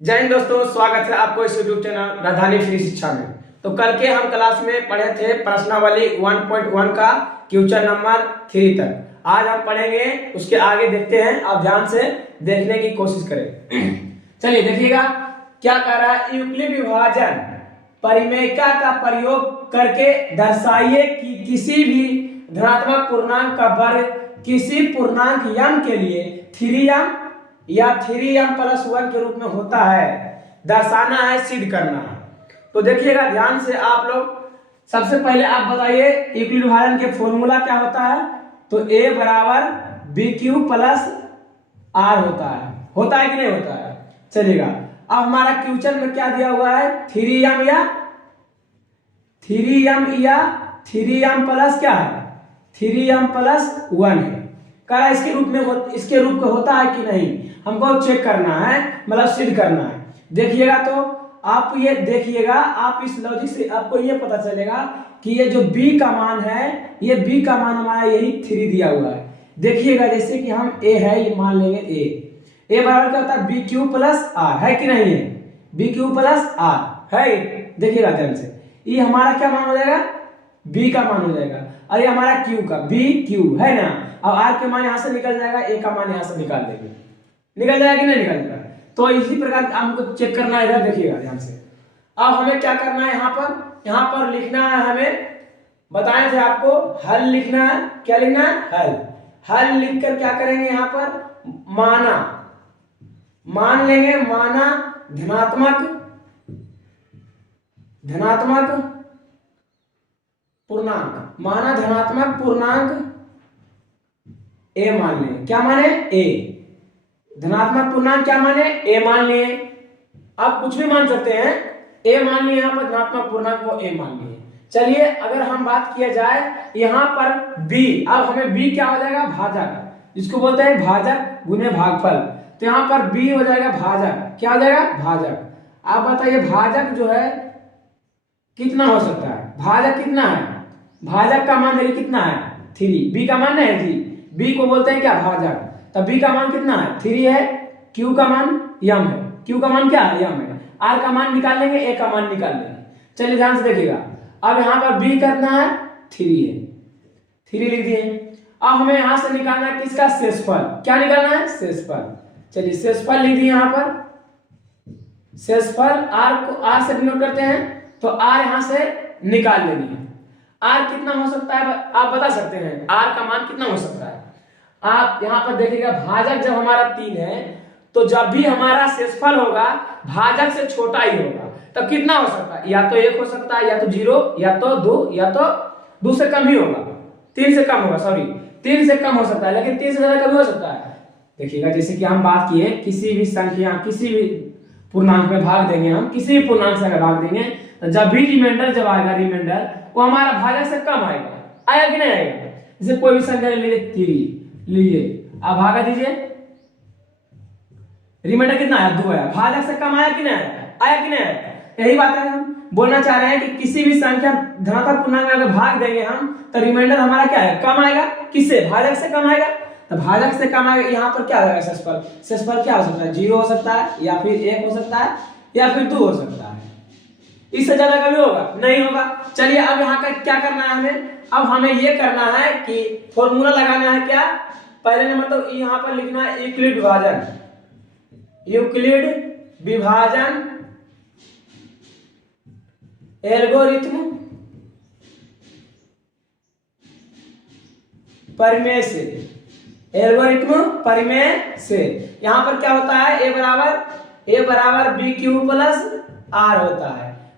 जय हिंद दोस्तों, स्वागत है आपको इस यूट्यूब चैनल राजधानी फ्री शिक्षा में। तो कल के हम क्लास में पढ़े थे प्रश्नावली 1.1 का क्वेश्चन नंबर 3 तक। आज हम पढ़ेंगे उसके आगे, देखते हैं, आप ध्यान से देखने की कोशिश करें। चलिए देखिएगा क्या कह रहा है। यूक्लिड विभाजन परिमेयिका का प्रयोग करके दर्शाइए कि किसी भी धनात्मक पूर्णांक का वर्ग किसी पूर्णांक m के लिए 3m या 3m+1 के रूप में होता है। दर्शाना है, सिद्ध करना है। तो देखिएगा ध्यान से आप लोग। सबसे पहले आप बताइए यूक्लिड विभाजन के फॉर्मूला क्या होता है। तो a बराबर bq प्लस r होता है कि नहीं होता है। चलिएगा अब हमारा क्वेश्चन में क्या दिया हुआ है, 3m या 3m प्लस क्या है, 3m+1 है। कह रहा इसके रूप का होता है कि नहीं, हमको चेक करना है, मतलब सिद्ध करना है। देखिएगा तो आप ये देखिएगा, आप इस लॉजिक से आपको ये पता चलेगा कि ये जो b का मान है, ये b का मान हमारा यही 3 दिया हुआ है। देखिएगा जैसे कि हम a है, ये मान लेंगे a बराबर क्या होता है, bq प्लस r है कि नहीं है, bq प्लस r है। देखिएगा ध्यान से, ये हमारा क्या मान हो जाएगा, b का मान हो जाएगा, और ये हमारा q का bq है ना। अब r के मान यहाँ से निकल जाएगा, a का मान यहाँ से निकाल देंगे, निकल जाएगा कि नहीं निकल जाएगा। तो इसी प्रकार हमको चेक करना है। इधर देखिएगा ध्यान से। अब हमें क्या करना है, यहाँ पर लिखना है, हमें बताए थे आपको हल लिखना है। क्या लिखना है, हल लिखकर क्या करेंगे, यहाँ पर मान लेंगे, माना धनात्मक पूर्णांक, माना धनात्मक पूर्णांक a मान लें। क्या माने, a धनात्मक पूर्णांक क्या माने, a मान लिए। आप कुछ भी मान सकते हैं, a मान लिए, यहाँ पर धनात्मक पूर्णांक को a मान लिए। चलिए अगर हम बात किया जाए यहाँ पर b, अब हमें b क्या हो जाएगा, भाजक, जिसको बोलते हैं भाजक गुने भागफल। तो यहाँ पर b हो जाएगा भाजक, क्या हो जाएगा, भाजक। आप बताइए भाजक जो है कितना हो सकता है, भाजक कितना है, भाजक का मान देखिए कितना है, 3। b का मान है 3, b को बोलते हैं क्या, भाजक। तब b का मान कितना है, 3 है। q का मान m है, q का मान क्या है, m है। r का मान निकाल लेंगे, a का मान निकाल लेंगे। चलिए ध्यान से देखिएगा, अब यहाँ पर b करना है, 3 है, 3 लिख दिए। अब हमें यहाँ से निकालना है किसका, शेषफल। क्या निकालना है, शेषफल। चलिए शेषफल लिख दिए यहाँ पर। शेषफल r को r से डिनोट करते हैं, तो r यहाँ से निकाल लेंगे। r कितना हो सकता है, आप बता सकते हैं r का मान कितना हो सकता है। आप यहाँ पर देखिएगा भाजक जब हमारा 3 है, तो जब भी हमारा शेषफल होगा भाजक से छोटा ही होगा, तब कितना हो सकता है, या तो 1 हो सकता है, या तो 0, या तो 2, या तो 2 से कम ही होगा, 3 से कम होगा, सॉरी 3 से कम हो सकता है, लेकिन 3 से ज्यादा कभी हो सकता है। देखिएगा जैसे कि हम बात किए, किसी भी संख्या, किसी भी पूर्णांक में भाग देंगे, हम किसी भी पूर्णांक से अगर भाग देंगे, तो जब भी रिमाइंडर जब आएगा, रिमाइंडर वो हमारा भाजक से कम आएगा कि नहीं आएगा। जैसे कोई भी संख्या ले लीजिए 3 लीजिए, आप भागा दीजिए, रिमाइंडर कितना आया, 2 आया, भाजक से कम आया कि नहीं आया कि नहीं आया। यही बात है, हम बोलना चाह रहे हैं कि किसी भी संख्या धनात्मक पूर्णांक में अगर भाग देंगे हम, तो रिमाइंडर हमारा क्या है, कम आएगा। किससे, भाजक से कम आएगा। तो भाजक से कम आएगा, यहाँ पर क्या आएगा, शेषफल क्या हो सकता है, 0 हो सकता है, या फिर 1 हो सकता है, या फिर 2 हो सकता है। इससे ज्यादा कभी होगा नहीं होगा। चलिए अब यहाँ का क्या करना है हमें, अब हमें ये करना है कि फॉर्मूला लगाना है। क्या, पहले नंबर तो यहाँ पर लिखना है यूक्लिड विभाजन एल्गोरिथ्म प्रमेय से, यहाँ पर क्या होता है, a बराबर bq प्लस r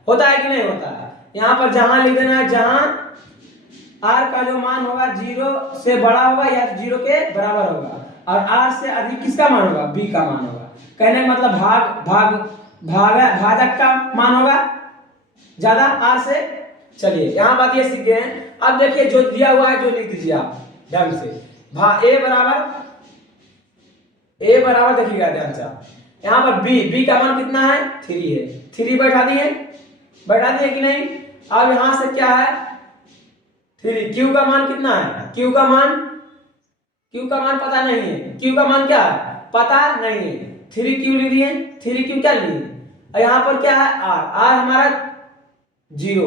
होता है कि नहीं होता है। यहाँ पर जहां लिख देना है, जहां r का जो मान होगा 0 से बड़ा होगा या 0 के बराबर होगा, और r से अधिक किसका मान होगा, b का मान होगा। कहने का मतलब भाजक का मान होगा ज्यादा r से। चलिए यहाँ बात ये सीख गए हैं। अब देखिए जो दिया हुआ है, जो लिख दीजिए आप ढंग से। a बराबर देखिएगा ध्यान से, यहाँ पर b का मान कितना है, 3 है, 3 बैठा दिए कि नहीं। अब यहाँ से क्या है, 3। q का मान कितना है, q का मान पता नहीं है, q का मान क्या है, पता नहीं है। 3 क्यू लिख दिए, 3 क्यू क्या लिए, और यहाँ पर क्या है आर, आर हमारा 0।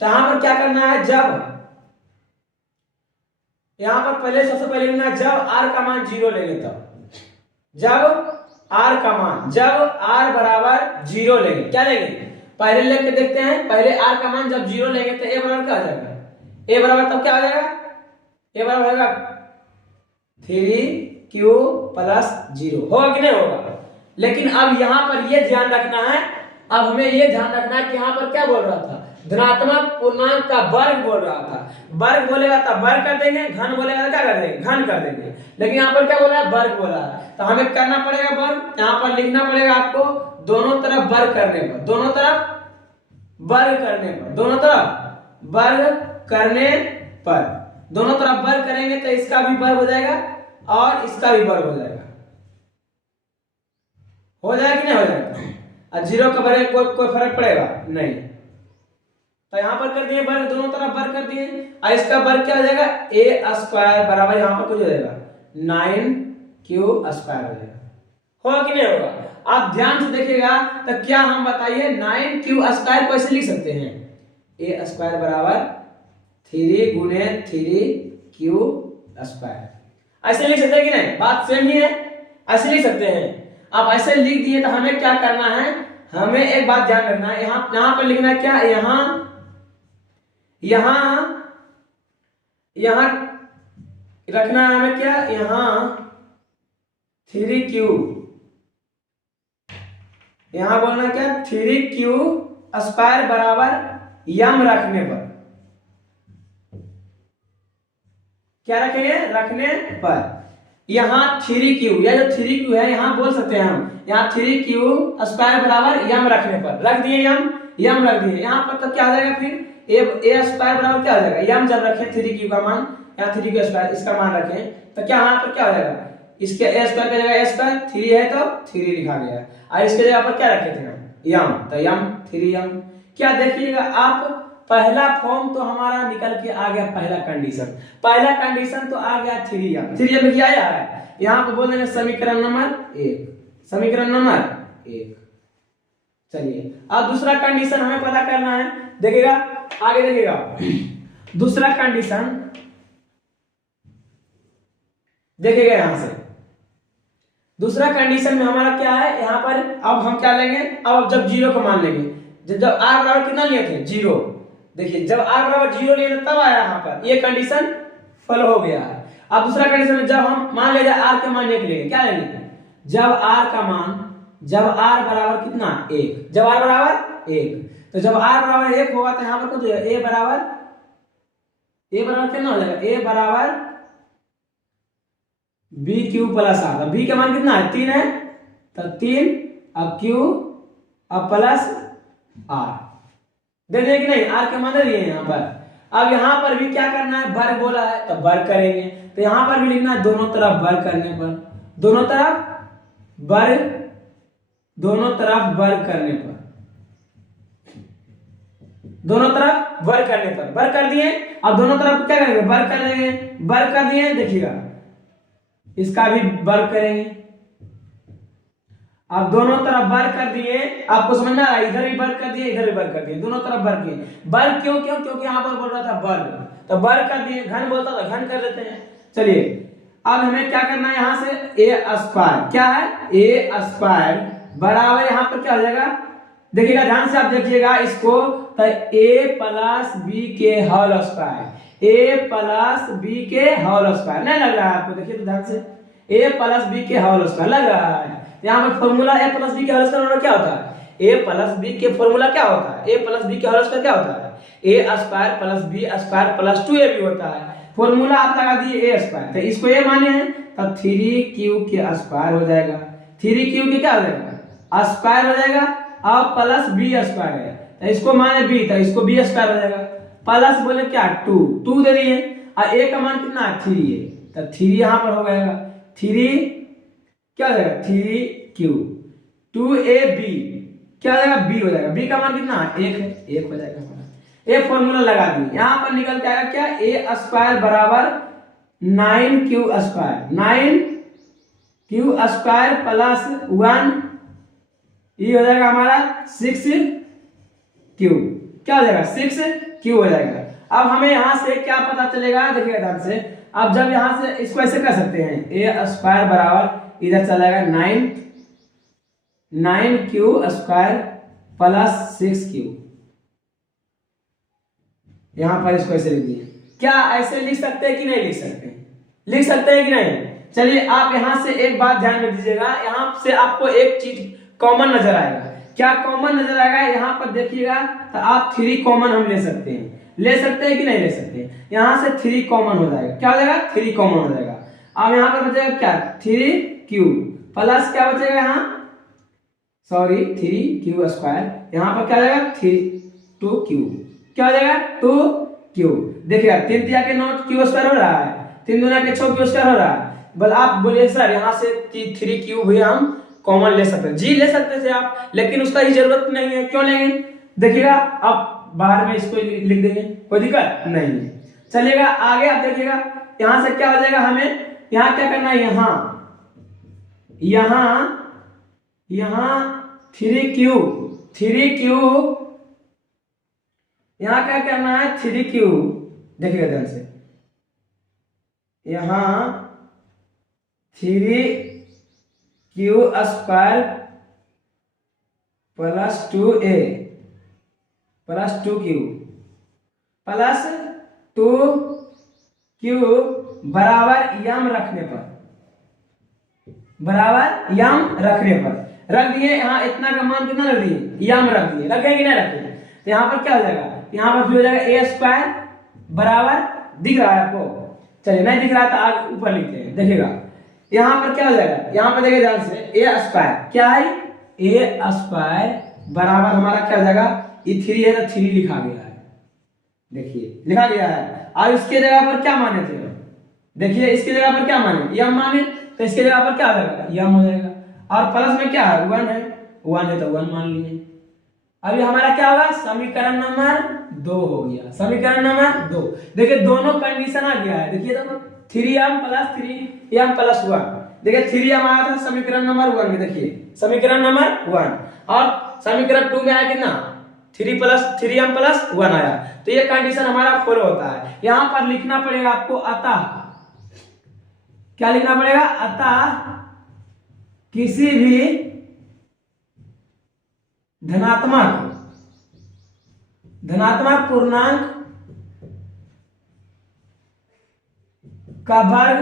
तो यहाँ पर क्या करना है, जब यहाँ पर पहले सबसे पहले लिखना जब आर का मान 0 लेंगे, तब जब आर का मान, जब आर बराबर 0 लेंगे, क्या लेंगे पहले लेके देखते हैं। पहले आर का मान जब 0 लेंगे तो ए बराबर क्या आ जाएगा, ए बराबर तब क्या आ जाएगा, ए बराबर होगा 3q प्लस 0, होगा कि नहीं होगा। लेकिन अब यहाँ पर ये ध्यान रखना है, अब हमें ये ध्यान रखना है कि यहाँ पर क्या बोल रहा था, धनात्मक पूर्णांक का वर्ग बोल रहा था। वर्ग बोलेगा तब वर्ग कर देंगे, घन बोलेगा तो क्या कर देंगे, घन कर देंगे। लेकिन यहाँ पर क्या बोल रहा है, वर्ग बोल रहा है, तो हमें करना पड़ेगा वर्ग। यहाँ पर लिखना पड़ेगा आपको दोनों तरफ वर्ग करने पर, दोनों तरफ वर्ग करने पर, दोनों तरफ वर्ग करने पर, दोनों तरफ वर्ग करेंगे तो इसका भी वर्ग हो जाएगा और इसका भी वर्ग हो जाएगा। हो जाएगा कि नहीं हो जाएगा, और 0 का वर्ग कोई फर्क पड़ेगा नहीं। तो यहाँ पर कर दिए वर्ग, दोनों तरफ वर्ग कर दिए, और इसका वर्ग क्या हो जाएगा, a स्क्वायर बराबर यहाँ पर कुछ हो जाएगा 9q स्क्वायर हो जाएगा। होगा कि नहीं होगा, आप ध्यान से देखिएगा। तो क्या हम बताइए 9q स्क्वायर को ऐसे लिख सकते हैं, a स्क्वायर बराबर 3 गुणे 3q स्क्वायर, ऐसे लिख सकते हैं कि नहीं, बात सेम ही है, ऐसे लिख सकते हैं। अब ऐसे लिख दिए तो हमें क्या करना है, हमें एक बात ध्यान रखना है, यहाँ पर लिखना है क्या, यहाँ रखना है हमें क्या, यहाँ 3q, यहाँ बोलना क्या 3q स्क्वायर बराबर यम रखने पर, क्या रखेंगे, रखने पर यहाँ 3q, या जो 3q है यहाँ बोल सकते हैं हम, यहाँ 3q स्क्वायर बराबर यम रखने पर रख दिए, यम रख दिए। यहाँ पर तो क्या आ जाएगा फिर a स्क्वायर बराबर क्या आ जाएगा, यम जब रखें 3q का मान, यहाँ 3q स्क्वायर इसका मान रखें तो क्या यहाँ पर क्या हो जाएगा, इसके a स्क्वायर की जगह a स्क्वायर, 3 है तो 3 लिखा गया, और इसके जगह पर क्या रखे थे हम यम, तो यम 3m। क्या देखिएगा आप, पहला फॉर्म तो हमारा निकल के आ गया, पहला कंडीशन तो आ गया 3m क्या आया है, यहाँ पे बोल देंगे समीकरण नंबर 1, समीकरण नंबर 1। चलिए अब दूसरा कंडीशन हमें पता करना है, देखिएगा आगे देखिएगा, दूसरा कंडीशन देखिएगा यहाँ से, दूसरा कंडीशन में हमारा क्या है, यहाँ पर अब हम क्या लेंगे, अब जब 0 का मान लेंगे, जब r बराबर कितना लिए थे 0, देखिए जब r बराबर 0 लिए थे तब आया यहाँ पर ये कंडीशन फॉलो हो गया है। अब दूसरा कंडीशन में जब हम मान ले जाए r के मान 1 लेंगे, क्या लेंगे, जब r का मान, जब r बराबर कितना 1, जब r बराबर 1, तो जब r बराबर 1 होगा तो यहाँ पर कुछ a बराबर कितना हो जाएगा, a बराबर bq प्लस r, b का मान कितना है 3 है, तो 3 अब q अब प्लस r दे दिए कि नहीं, r के मान दे दिए यहाँ पर। अब यहाँ पर भी क्या करना है, वर्ग बोला है तो वर्ग करेंगे, तो यहाँ पर भी लिखना है दोनों तरफ वर्ग करने पर, दोनों तरफ वर्ग, दोनों तरफ वर्ग करने पर, दोनों तरफ वर्ग करने पर वर्ग कर दिए। अब दोनों तरफ क्या करेंगे, वर्ग कर देंगे, वर्ग कर दिए, देखिएगा इसका भी वर्ग करेंगे। अब दोनों तरफ वर्ग कर दिए, आपको समझ में आ रहा है, इधर भी वर्ग कर दिए, इधर भी वर्ग कर दिए, दोनों तरफ वर्ग किए। वर्ग क्यों क्यों, क्योंकि यहाँ पर बोल रहा था वर्ग, तो वर्ग कर दिए, घन बोलता था घन कर देते हैं। चलिए अब हमें क्या करना है, यहाँ से a स्क्वायर, क्या है a स्क्वायर बराबर यहाँ पर क्या हो जाएगा, देखिएगा ध्यान से आप देखिएगा इसको, तो a प्लस b के whole square, a plus b के होल स्क्वायर नहीं लग रहा है आपको, देखिए तो ध्यान से a प्लस b के होल स्क्वायर लग रहा है। यहाँ पर फॉर्मूला a प्लस b के होल स्क्वायर क्या होता है, a प्लस b के फॉर्मूला क्या होता है, a प्लस b के होल स्क्वायर क्या होता है, a square plus b square plus 2ab होता है। फॉर्मूला आप लगा दिए a स्क्वायर, तो इसको a माने हैं तो 3q के स्क्वायर हो जाएगा, 3q के क्या हो जाएगा स्क्वायर हो जाएगा, अब प्लस b स्क्वायर है तो इसको माने b, तो इसको b स्क्वायर हो जाएगा, प्लस बोले क्या 2 दे दिए, और a का मान कितना है 3 है, तो 3 यहाँ पर हो जाएगा, 3 क्या हो जाएगा 3q, 2ab क्या हो जाएगा b हो जाएगा, b का मान कितना है 1 है, 1 हो जाएगा। ये फॉर्मूला लगा दी, यहाँ पर निकल के आएगा क्या, a स्क्वायर बराबर 9q square, Q square plus 1, ये हो जाएगा हमारा 6Q। क्या हो जाएगा? 6Q हो जाएगा। अब हमें यहां से क्या पता चलेगा, देखिएगा ध्यान से। अब जब यहां से इसको ऐसे कर सकते हैं, ए स्क्वायर बराबर इधर चला जाएगा 9Q स्क्वायर प्लस 6Q। यहां पर इसको ऐसे लिख दिए। क्या ऐसे लिख सकते हैं कि नहीं लिख सकते? लिख सकते हैं कि नहीं? चलिए आप यहां से एक बात ध्यान में दीजिएगा, यहां से आपको एक चीज कॉमन नजर आएगा। क्या कॉमन नजर आएगा? यहां पर देखिएगा तो आप 3 कॉमन हम ले सकते हैं। ले सकते हैं कि नहीं ले सकते? यहां से 3 कॉमन हो जाएगा। क्या हो जाएगा? 3 कॉमन हो जाएगा। अब यहां पर बचेगा क्या? 3Q प्लस क्या बचेगा यहाँ? Sorry 3Q square. यहां पर क्या हो जाएगा? 2Q। क्या हो जाएगा? 2Q। देखिएगा 3 दिया के 9Q स्क्वायर हो रहा है, 3 दूना के 6Q स्क्वायर हो रहा है। बल आप बोलिए सर यहाँ से 3Q भी हम कॉमन ले सकते हैं। जी ले सकते थे आप, लेकिन उसका ही जरूरत नहीं है। क्यों लेंगे? देखिएगा अब बाहर में इसको लिख देंगे, कोई दिक्कत नहीं है। चलिएगा आगे आप देखिएगा यहां से क्या हो जाएगा, हमें यहां क्या करना है, यहां 3Q यहां क्या करना है? 3Q। देखिएगा ध्यान से, यहां 3Q square plus 2A plus 2Q plus 2Q बराबर यम रखने पर रख दिए। यहाँ इतना का मान कितना रख दिए? यम रख दिए। रखे कि नहीं रखे? तो यहाँ पर क्या हो जाएगा? यहाँ पर हो जाएगा ए स्क्वायर बराबर, दिख रहा है आपको? चलिए नहीं दिख रहा है तो आगे ऊपर लिखते हैं। देखिएगा यहाँ पर क्या हो जाएगा? यहाँ पर देखिए ध्यान से, ए स्क्वायर क्या है? ए स्क्वायर बराबर हमारा क्या हो जाएगा? ये 3 है तो 3 लिखा गया है। देखिए लिखा गया है। अब इसके जगह पर क्या माने थे? देखिए इसके जगह पर क्या माने? यम माने, तो इसके जगह पर क्या हो जाएगा? यम हो जाएगा। और प्लस में क्या है? 1 है, 1 है तो 1 मान लिए। अभी हमारा क्या होगा? समीकरण नंबर 2 हो गया। समीकरण नंबर 2। देखिए दोनों कंडीशन आ गया है। देखिए देखो 3m प्लस 3m प्लस 1। देखिए 3m आया था समीकरण नंबर 1 में। देखिए समीकरण नंबर 1 और समीकरण 2 में आया कितना? 3m प्लस 1 आया। तो ये कंडीशन हमारा फॉलो होता है। यहां पर लिखना पड़ेगा आपको अतः। क्या लिखना पड़ेगा? अतः किसी भी धनात्मक पूर्णांक का वर्ग,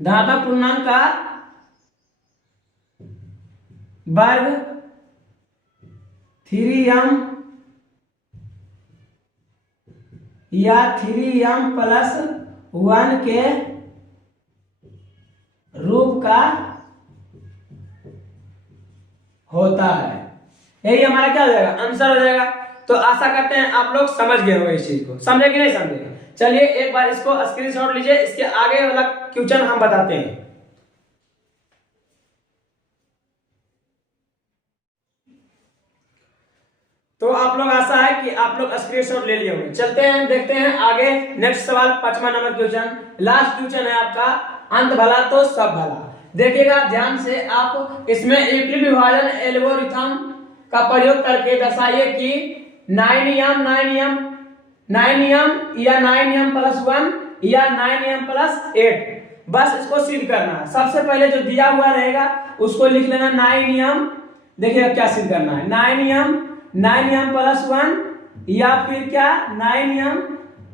धनात्मक पूर्णांक का वर्ग 3m या 3m प्लस 1 के रूप का होता है। यही हमारा क्या हो जाएगा? आंसर हो जाएगा। तो आशा करते हैं आप लोग समझ गए होंगे इस चीज को। समझे कि नहीं समझे? चलिए एक बार इसको स्क्रीनशॉट लीजिए, इसके आगे वाला क्वेश्चन हम बताते हैं। तो आप लोग आशा है कि आप लोग स्क्रीनशॉट ले लिए होंगे। चलते हैं देखते हैं आगे। नेक्स्ट सवाल 5वां नंबर क्वेश्चन, लास्ट क्वेश्चन है आपका, अंत भला तो सब भला। देखिएगा ध्यान से आप, इसमें यूक्लिड विभाजन एल्गोरिथम का प्रयोग करके दर्शाइए कि 9m या 9m प्लस 1 या 9m प्लस 8। बस इसको सिद्ध करना है। सबसे पहले जो दिया हुआ रहेगा उसको लिख लेना 9m। देखिएगा क्या सिद्ध करना है, 9m प्लस 1 या फिर क्या 9m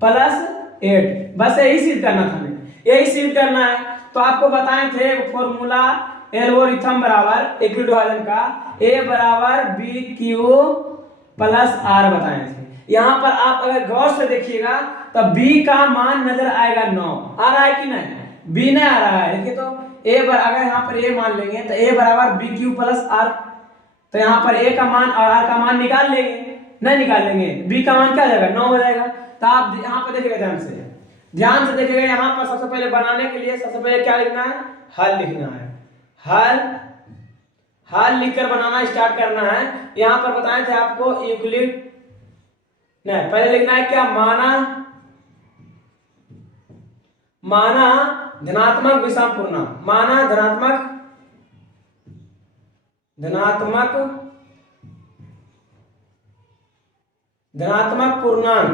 प्लस 8। बस यही सिद्ध करना था हमें, यही सिद्ध करना है। तो आपको बताए थे फॉर्मूला एल्गोरिथम बराबर यूक्लिड विभाजन का a बराबर BQ प्लस R बताए थे। यहाँ पर आप अगर गौर से देखिएगा तो B का मान नजर आएगा 9। आ रहा है कि नहीं? B नहीं आ रहा है। देखिए तो अगर यहाँ पर A मान लेंगे तो A बराबर BQ प्लस R। तो यहाँ पर A का मान और R का मान निकाल लेंगे, नहीं निकाल लेंगे? B का मान क्या हो जाएगा? 9 हो जाएगा। तो आप यहाँ पर देखिएगा ध्यान से देखिएगा। यहाँ पर सबसे पहले बनाने के लिए सबसे पहले क्या लिखना है? हल लिखना है। हल लिखकर बनाना स्टार्ट करना है। यहाँ पर बताए थे आपको यूक्लिड, नहीं पहले लिखना है क्या? माना धनात्मक विषम पूर्णांक, माना धनात्मक पूर्णांक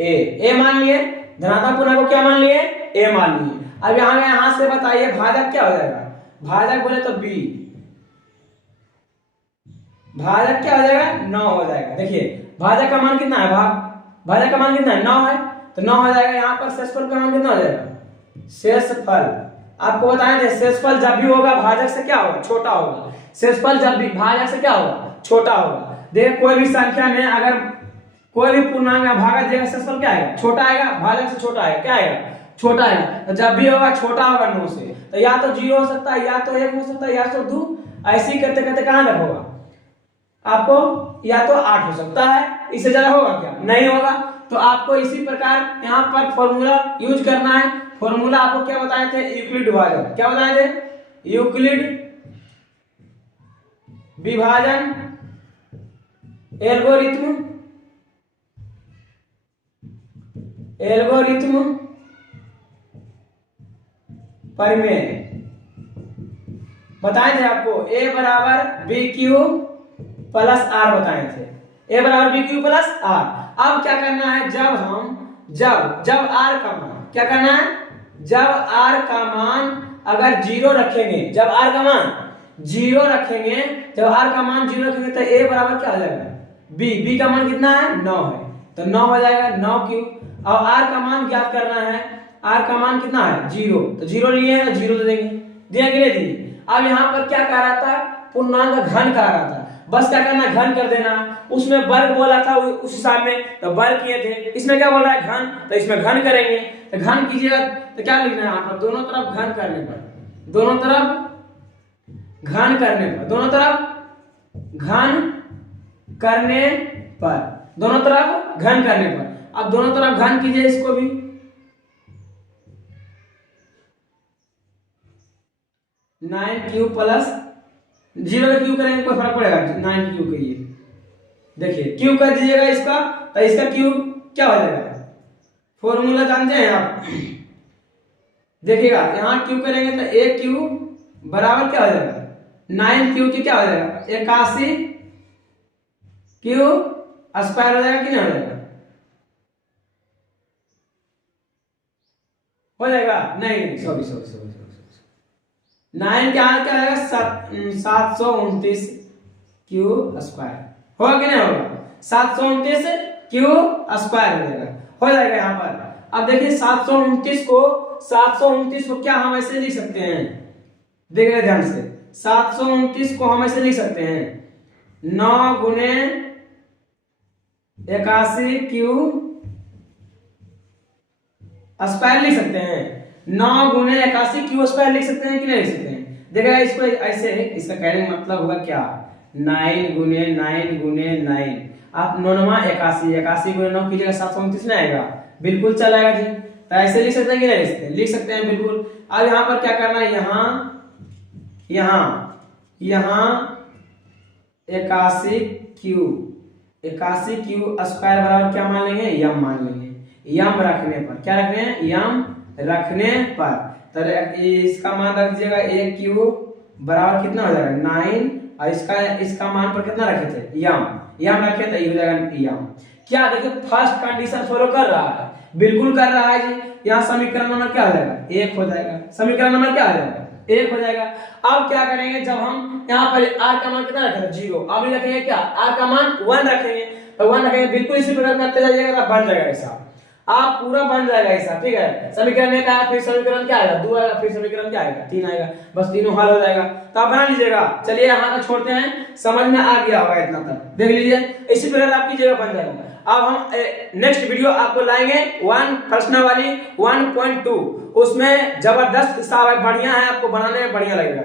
ए मान लिए, धनात्मक पूर्णांक को क्या मान लिए, ए मान लिए। अब यहां से बताइए भाजक क्या हो जाएगा, भाजक बोले तो बी, भाजक क्या हो जाएगा 9 हो जाएगा। देखिए भाजक का मान कितना है, भाजक का मान कितना है 9 है, तो 9 हो जाएगा। यहाँ पर शेषफल का मान कितना हो जाएगा, शेषफल आपको बताए थे शेषफल जब भी होगा भाजक से क्या होगा, छोटा होगा। शेषफल जब भी भाजक से क्या होगा, छोटा होगा। देखिए कोई भी संख्या में अगर कोई भी पूर्णांक में भागा जाएगा शेषफल क्या आएगा, छोटा आएगा, भाजक से छोटा आएगा, क्या आएगा, छोटा आएगा। तो जब भी होगा छोटा होगा 9 से, तो या तो 0 हो सकता है, या तो 1 हो सकता है, या तो 2, ऐसे ही करते करते कहां तक होगा आपको, या तो 8 हो सकता है, इससे ज्यादा होगा क्या, नहीं होगा। तो आपको इसी प्रकार यहाँ पर फॉर्मूला यूज करना है। फॉर्मूला आपको क्या बताए थे, यूक्लिड विभाजन, क्या बताए थे, यूक्लिड विभाजन एल्गोरिथम परिमेय बताए थे आपको। ए बराबर बी क्यू प्लस आर बताए थे, ए बराबर बी क्यू प्लस आर। अब क्या करना है, जब आर का मान क्या करना है, जब आर का मान अगर 0 रखेंगे, जब आर का मान 0 रखेंगे, जब आर का मान 0 रखेंगे तो ए बराबर क्या हो जाएगा, बी का मान कितना है 9 है, तो 9 हो जाएगा 9 क्यू। और आर का मान ज्ञात करना है, आर का मान कितना है 0, तो 0 लिए है तो 0 दे देंगे, दिया कि नहीं दिए। अब यहाँ पर क्या कह रहा था, पूर्णांक घन कह रहा था, बस क्या करना घन कर देना। उसमें वर्ग बोला था उस हिसाब में, तो वर्ग किए थे। इसमें क्या बोल रहा है घन, तो इसमें घन करेंगे। तो घन कीजिएगा तो क्या लिखना है आपको, दोनों तरफ घन करने पर, दोनों तरफ घन करने पर, दोनों तरफ घन करने पर, दोनों तरफ घन करने पर। अब दोनों तरफ घन कीजिए इसको भी, नाइन क्यू प्लस 0 का क्यू करेंगे कोई फर्क पड़ेगा, 9 क्यू करिए। देखिए क्यू कर दीजिएगा इसका, तो इसका क्यू क्या हो जाएगा, फॉर्मूला जानते हैं आप, देखिएगा यहां क्यू करेंगे तो एक क्यू बराबर क्या हो जाएगा 9 क्यू की क्या हो जाएगा 81 क्यू स्क्वायर हो जाएगा कि नहीं हो जाएगा, हो जाएगा नहीं, सॉरी 9 क्या आएगा 729 क्यू स्क्वायर, होगा कि नहीं होगा, 729 क्यू स्क्वायर हो जाएगा यहाँ पर। अब देखिए 729 को क्या हम ऐसे लिख सकते हैं, देखिएगा ध्यान से, 729 को हम ऐसे लिख सकते हैं 9 गुने 81 क्यू स्क्वायर लिख सकते हैं, 9 गुने 81 क्यू स्क्वायर लिख सकते हैं कि नहीं लिख सकते हैं। देखिएगा इसको ऐसे, इसका कहने का मतलब होगा क्या, 9 गुने 9, आप 9 81 गुने 9 कीजिएगा 729 नहीं आएगा, बिल्कुल चल आएगा जी। तो ऐसे लिख सकते हैं कि नहीं लिख सकते, लिख सकते हैं बिल्कुल। अब यहाँ पर क्या करना है, यहाँ 81 क्यू स्क्वायर बराबर क्या मान लेंगे, यम मान लेंगे। यम रखने पर क्या रखने हैं, यम रखने पर, तो इसका मान रख दीजिएगा 1 क्यू बराबर कितना हो जाएगा 9, और इसका मान पर कितना रखे थे, यम रखे तो ये हो जाएगा यम। क्या देखिए फर्स्ट कंडीशन फॉलो कर रहा है, बिल्कुल कर रहा है जी। यहाँ समीकरण नंबर क्या हो जाएगा 1 हो जाएगा, समीकरण नंबर क्या हो जाएगा 1 हो जाएगा। अब क्या करेंगे, जब हम यहाँ पर r का मान कितना रखेंगे 0, अब रखेंगे क्या, r का मान 1 रखेंगे, तो 1 रखेंगे, बिल्कुल इसी प्रकार करते जाइएगा, बन जाएगा ऐसा, आप पूरा बन जाएगा ऐसा, ठीक है। समीकरण 1 आया, फिर समीकरण क्या आएगा 2 आएगा, फिर समीकरण क्या आएगा 3 आएगा, बस तीनों हल हो जाएगा। तो आप बना लीजिएगा। चलिए यहाँ तक छोड़ते हैं, समझ में आ गया होगा इतना तक, देख लीजिए इसी प्रकार आपकी जगह बन जाएगा। अब हम नेक्स्ट वीडियो आपको लाएंगे 1 प्रश्न वाली 1.2, उसमें जबरदस्त हिसाब है, बढ़िया है, आपको बनाने में बढ़िया लगेगा।